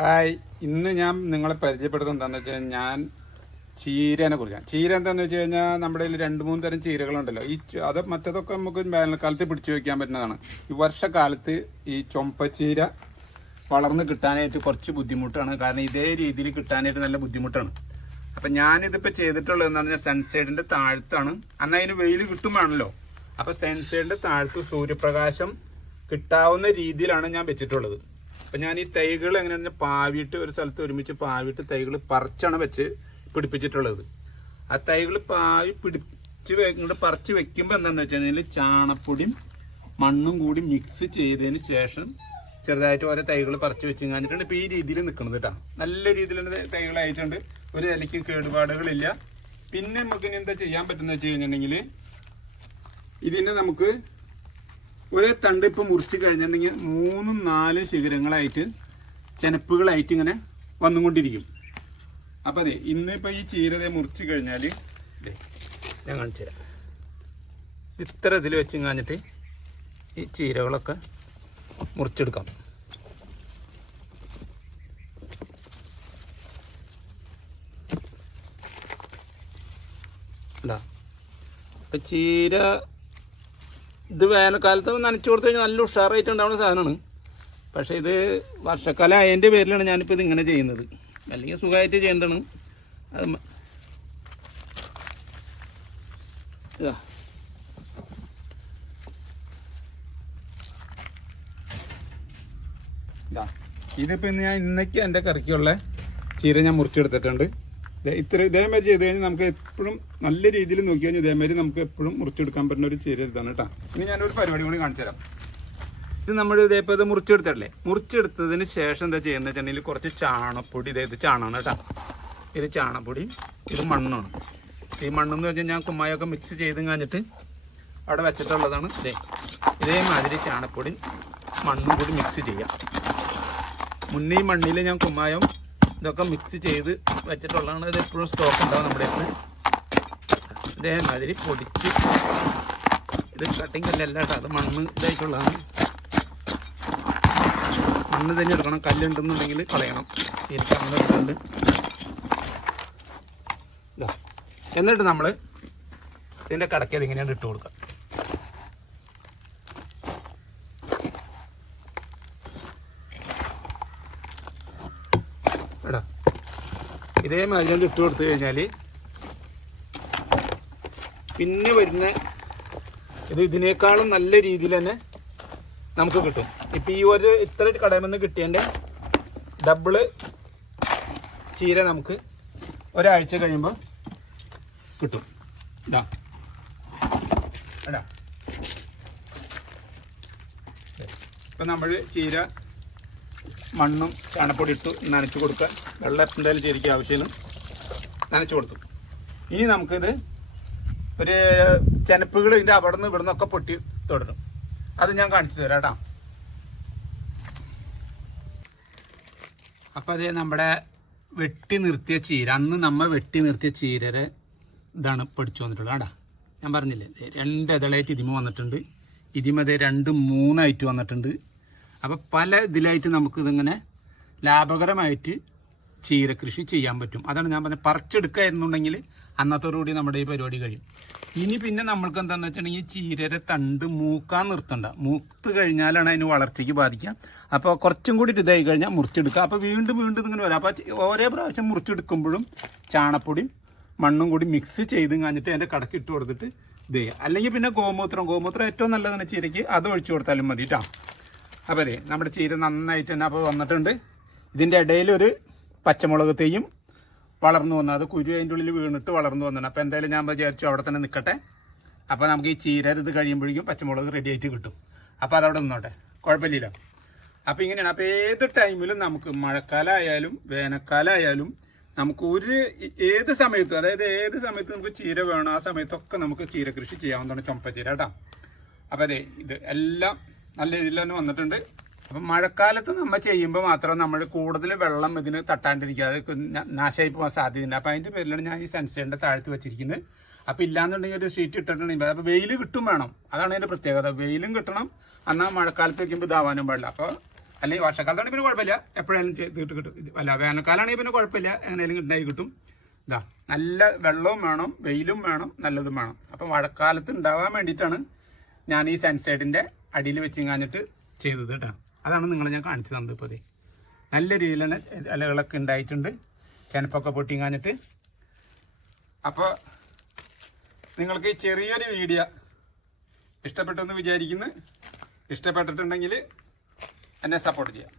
Hi, ഇന്ന് ഞാൻ നിങ്ങളെ പരിചയപ്പെടുത്തുന്നത് എന്താണെന്ന് വെച്ചാൽ ഞാൻ ചീരനെ കുറിച്ചാണ്. ചീര എന്താണെന്ന് വെച്ച് കഴിഞ്ഞാൽ നമ്മുടെ കയ്യിൽ 2-3 തരം ചീരകളുണ്ടല്ലോ. അത് മറ്റേതൊക്കെ നമുക്ക് വേനൽക്കാലത്ത് പിടിച്ചു വയ്ക്കാൻ പറ്റുന്നതാണ്. ഈ വർഷക്കാലത്ത് ഈ ചൊമ്പച്ചീര വളർന്ന് കിട്ടാനായിട്ട് കുറച്ച് ബുദ്ധിമുട്ടാണ്. കാരണം ഇതേ രീതിയിൽ കിട്ടാനായിട്ട് നല്ല ബുദ്ധിമുട്ടാണ്. അപ്പം ഞാനിതിപ്പോൾ ചെയ്തിട്ടുള്ളത് എന്താണെന്ന് വെച്ചാൽ സൺസൈഡിൻ്റെ താഴത്താണ്. അന്ന് അതിന് വെയിൽ കിട്ടുമ്പോഴാണല്ലോ. അപ്പോൾ സൺസൈഡിൻ്റെ താഴത്ത് സൂര്യപ്രകാശം കിട്ടാവുന്ന രീതിയിലാണ് ഞാൻ വെച്ചിട്ടുള്ളത്. അപ്പം ഞാൻ ഈ തൈകൾ എങ്ങനെയാണെന്ന് പാവിയിട്ട് ഒരു സ്ഥലത്ത് ഒരുമിച്ച് പാവിയിട്ട് തൈകൾ പറിച്ചാണ് വെച്ച് പിടിപ്പിച്ചിട്ടുള്ളത്. ആ തൈകൾ പാവി പിടിച്ച് ഇങ്ങോട്ട് പറിച്ച് വെക്കുമ്പോൾ എന്താണെന്ന് വെച്ച് കഴിഞ്ഞാൽ ചാണപ്പൊടിയും മണ്ണും കൂടി മിക്സ് ചെയ്തതിന് ശേഷം ചെറുതായിട്ട് ഓരോ തൈകൾ പറിച്ച് വെച്ച് കഴിഞ്ഞിട്ടുണ്ട്. ഇപ്പോൾ ഈ രീതിയിൽ നിൽക്കുന്നത് കേട്ടോ. നല്ല രീതിയിലുള്ള തൈകളായിട്ടുണ്ട്. ഒരു ഇലയ്ക്ക് കേടുപാടുകളില്ല. പിന്നെ നമുക്ക് ഇനി എന്താ ചെയ്യാൻ പറ്റുന്നത് വെച്ച് കഴിഞ്ഞിട്ടുണ്ടെങ്കിൽ ഇതിൻ്റെ നമുക്ക് ഒരേ തണ്ട് ഇപ്പം മുറിച്ച് കഴിഞ്ഞിട്ടുണ്ടെങ്കിൽ 3-4 ശിഖരങ്ങളായിട്ട് ചെനപ്പുകളായിട്ട് ഇങ്ങനെ വന്നുകൊണ്ടിരിക്കും. അപ്പം അതെ, ഇന്നിപ്പോൾ ഈ ചീരതെ മുറിച്ച് കഴിഞ്ഞാൽ ഞാൻ കാണിച്ചു തരാം. ഇത്ര ഇതിൽ വെച്ച് കഴിഞ്ഞിട്ട് ഈ ചീരകളൊക്കെ മുറിച്ചെടുക്കാം. അപ്പം ചീര ഇത് വേനൽക്കാലത്ത് നനച്ചു കൊടുത്തു കഴിഞ്ഞാൽ നല്ല ഉഷാറായിട്ട് ഉണ്ടാവുന്ന സാധനമാണ്. പക്ഷേ ഇത് വർഷക്കാലം ആയതിൻ്റെ പേരിലാണ് ഞാനിപ്പോൾ ഇത് ഇങ്ങനെ ചെയ്യുന്നത്. അല്ലെങ്കിൽ സുഖമായിട്ട് ചെയ്യേണ്ടതാണ്. അത് ഇതിപ്പോൾ ഇന്ന് ഞാൻ ഇന്നേക്ക് എൻ്റെ കറിക്കുള്ള ചീര ഞാൻ മുറിച്ചെടുത്തിട്ടുണ്ട്. ഇതേമാതിരി ചെയ്ത് കഴിഞ്ഞാൽ നമുക്ക് എപ്പോഴും നല്ല രീതിയിൽ നോക്കി കഴിഞ്ഞാൽ ഇതേമാതിരി നമുക്ക് എപ്പോഴും മുറിച്ചെടുക്കാൻ പറ്റുന്ന ഒരു ചീര ഇതാണ് കേട്ടോ. ഇനി ഞാനൊരു പരിപാടി കൂടി കാണിച്ചു തരാം. ഇത് നമ്മൾ ഇതേപ്പോൾ ഇത് മുറിച്ചെടുത്തല്ലേ. മുറിച്ചെടുത്തതിന് ശേഷം എന്താ ചെയ്യുന്നത് വെച്ചിട്ടുണ്ടെങ്കിൽ കുറച്ച് ചാണപ്പൊടി, ഇത് ചാണാണ് കേട്ടോ. ഇത് ചാണപ്പൊടി, ഇത് മണ്ണാണ്. ഈ മണ്ണെന്ന് വെച്ചാൽ ഞാൻ കുമ്മായൊക്കെ മിക്സ് ചെയ്ത് കഴിഞ്ഞിട്ട് അവിടെ വെച്ചിട്ടുള്ളതാണ്. ഇതേമാതിരി ചാണപ്പൊടി മണ്ണും കൂടി മിക്സ് ചെയ്യാം. മുന്നേ ഈ മണ്ണിൽ ഞാൻ കുമ്മായം ഇതൊക്കെ മിക്സ് ചെയ്ത് വെച്ചിട്ടുള്ളതാണ്. ഇത് എപ്പോഴും സ്റ്റോക്ക് ഉണ്ടാവും നമ്മുടെ അടുത്ത്. ഇതേമാതിരി പൊടിച്ച്, ഇത് കട്ടിങ് കല്ലല്ല കേട്ടോ, അത് മണ്ണ് ഇതായിട്ടുള്ളതാണ്. മണ്ണ് തന്നെ എടുക്കണം. കല്ലുണ്ടെന്നുണ്ടെങ്കിൽ കളയണം. ഇരിക്കാവുന്നുണ്ട്. എന്നിട്ട് നമ്മൾ ഇതിൻ്റെ കടക്കത് ഇങ്ങനെയാണ് ഇട്ട് കൊടുക്കുക. എടാ ഇതേമാതിരി ഇട്ട് കൊടുത്തു കഴിഞ്ഞാൽ പിന്നെ വരുന്ന ഇത് ഇതിനേക്കാളും നല്ല രീതിയിൽ തന്നെ നമുക്ക് കിട്ടും. ഇപ്പം ഈ ഒരു ഇത്ര കടമെന്ന് കിട്ടിയതിൻ്റെ ഡബിള് ചീര നമുക്ക് ഒരാഴ്ച കഴിയുമ്പോൾ കിട്ടും. ഇതാ എടാ, ഇപ്പം നമ്മൾ ചീര മണ്ണും ചാണപ്പൊടി ഇട്ടു നനച്ച് കൊടുക്കുക. വെള്ളം എന്തായാലും ചീരയ്ക്ക് ആവശ്യമില്ല, നനച്ച് കൊടുത്തു. ഇനി നമുക്കിത് ഒരു ചെനപ്പുകൾ ഇതിൻ്റെ അവിടെ നിന്ന് ഇവിടെ നിന്നൊക്കെ പൊട്ടി തുടരും. അത് ഞാൻ കാണിച്ചു തരാം കേട്ടോ. അപ്പം അതേ നമ്മുടെ വെട്ടി നിർത്തിയ ചീര, അന്ന് നമ്മൾ വെട്ടി നിർത്തിയ ചീരരെ ഇതാണ് പഠിച്ചു വന്നിട്ടുള്ളത് കേട്ടോ. ഞാൻ പറഞ്ഞില്ലേ 2 ഇതളായിട്ട് ഇതിമ വന്നിട്ടുണ്ട്. ഇതിമതേ 2-3 വന്നിട്ടുണ്ട്. അപ്പോൾ പല ഇതിലായിട്ട് നമുക്കിതിങ്ങനെ ലാഭകരമായിട്ട് ചീര കൃഷി ചെയ്യാൻ പറ്റും. അതാണ് ഞാൻ പറഞ്ഞത്. പറിച്ചെടുക്കായിരുന്നുണ്ടെങ്കിൽ അന്നത്തോടുകൂടി നമ്മുടെ ഈ പരിപാടി കഴിയും. ഇനി പിന്നെ നമ്മൾക്ക് എന്താണെന്ന് വെച്ചിട്ടുണ്ടെങ്കിൽ ചീരയുടെ തണ്ട് മൂക്കാൻ നിർത്തണ്ട. മൂത്ത് കഴിഞ്ഞാലാണ് അതിന് വളർച്ചയ്ക്ക് ബാധിക്കുക. അപ്പോൾ കുറച്ചും കൂടി ഇതായി കഴിഞ്ഞാൽ മുറിച്ചെടുക്കുക. അപ്പോൾ വീണ്ടും ഇങ്ങനെ വരാം. അപ്പോൾ ഓരോ പ്രാവശ്യം മുറിച്ചെടുക്കുമ്പോഴും ചാണപ്പൊടിയും മണ്ണും കൂടി മിക്സ് ചെയ്ത് കഴിഞ്ഞിട്ട് അതിൻ്റെ കടക്ക് ഇട്ട് കൊടുത്തിട്ട് ഇത് ചെയ്യുക. അല്ലെങ്കിൽ പിന്നെ ഗോമൂത്രം ഏറ്റവും നല്ലതാണ് ചീരയ്ക്ക്. അത് ഒഴിച്ചു കൊടുത്താലും മതി കേട്ടോ. അപ്പോൾ അതെ, നമ്മുടെ ചീര നന്നായിട്ട് തന്നെ അപ്പോൾ വന്നിട്ടുണ്ട്. ഇതിൻ്റെ ഇടയിലൊരു പച്ചമുളക് തെയ്യും വളർന്നു വന്നു. അത് കുരു അതിൻ്റെ ഉള്ളിൽ വീണിട്ട് വളർന്നു വന്നു. അപ്പോൾ എന്തായാലും ഞാൻ വിചാരിച്ചു അവിടെ തന്നെ നിൽക്കട്ടെ. അപ്പോൾ നമുക്ക് ഈ ചീര ഇത് കഴിയുമ്പോഴേക്കും പച്ചമുളക് റെഡി ആയിട്ട് കിട്ടും. അപ്പോൾ അതവിടെ നിന്നോട്ടെ, കുഴപ്പമില്ല. അപ്പോൾ ഇങ്ങനെയാണ്. അപ്പോൾ ഏത് ടൈമിലും നമുക്ക് മഴക്കാലമായാലും വേനൽക്കാലമായാലും നമുക്ക് ഏത് സമയത്തും, അതായത് ഏത് സമയത്ത് നമുക്ക് ചീര വേണം ആ സമയത്തൊക്കെ നമുക്ക് ചീര കൃഷി ചെയ്യാവുന്നതാണ്. ചുമപ്പച്ചീര കേട്ടോ. അപ്പോൾ അതെ, ഇത് എല്ലാം നല്ല രീതിയിൽ തന്നെ വന്നിട്ടുണ്ട്. അപ്പം മഴക്കാലത്ത് നമ്മൾ ചെയ്യുമ്പോൾ മാത്രം നമ്മൾ കൂടുതൽ വെള്ളം ഇതിന് തട്ടാണ്ടിരിക്കാതെ നാശമായി പോകാൻ സാധ്യതയുണ്ട്. അപ്പോൾ അതിൻ്റെ പേരിലാണ് ഞാൻ ഈ സൺസൈഡിൻ്റെ താഴത്ത് വെച്ചിരിക്കുന്നത്. അപ്പോൾ ഇല്ലാന്നുണ്ടെങ്കിൽ ഒരു ഷീറ്റ് ഇട്ടിട്ടുണ്ടെങ്കിൽ അപ്പോൾ വെയിൽ കിട്ടും വേണം. അതാണ് അതിൻ്റെ പ്രത്യേകത. വെയിലും കിട്ടണം, എന്നാൽ മഴക്കാലത്ത് വയ്ക്കുമ്പോൾ ഇതാവാനും പാടില്ല. അപ്പോൾ അല്ലെങ്കിൽ വർഷക്കാലത്താണെങ്കിൽ പിന്നെ കുഴപ്പമില്ല, എപ്പോഴായാലും ചെയ്തിട്ട് കിട്ടും. അല്ല വേനൽക്കാലമാണെങ്കിൽ പിന്നെ കുഴപ്പമില്ല, എങ്ങനെയാലും ഉണ്ടായി കിട്ടും. ഇതാ നല്ല വെള്ളവും വേണം, വെയിലും വേണം, നല്ലതും വേണം. അപ്പം മഴക്കാലത്ത് ഉണ്ടാവാൻ വേണ്ടിയിട്ടാണ് ഞാൻ ഈ സൺസൈഡിൻ്റെ അടിയിൽ വെച്ച് കാഞ്ഞിട്ട് ചെയ്തത് കേട്ടോ. അതാണ് നിങ്ങളെ ഞാൻ കാണിച്ചു തന്നത്. ഇപ്പോൾ നല്ല രീതിയിൽ തന്നെ ഇലകളൊക്കെ ഉണ്ടായിട്ടുണ്ട്, കിണപ്പൊക്കെ പൊട്ടി കാഞ്ഞിട്ട്. അപ്പോൾ നിങ്ങൾക്ക് ഈ ചെറിയൊരു വീഡിയോ ഇഷ്ടപ്പെട്ടെന്ന് വിചാരിക്കുന്നു. ഇഷ്ടപ്പെട്ടിട്ടുണ്ടെങ്കിൽ എന്നെ സപ്പോർട്ട് ചെയ്യാം.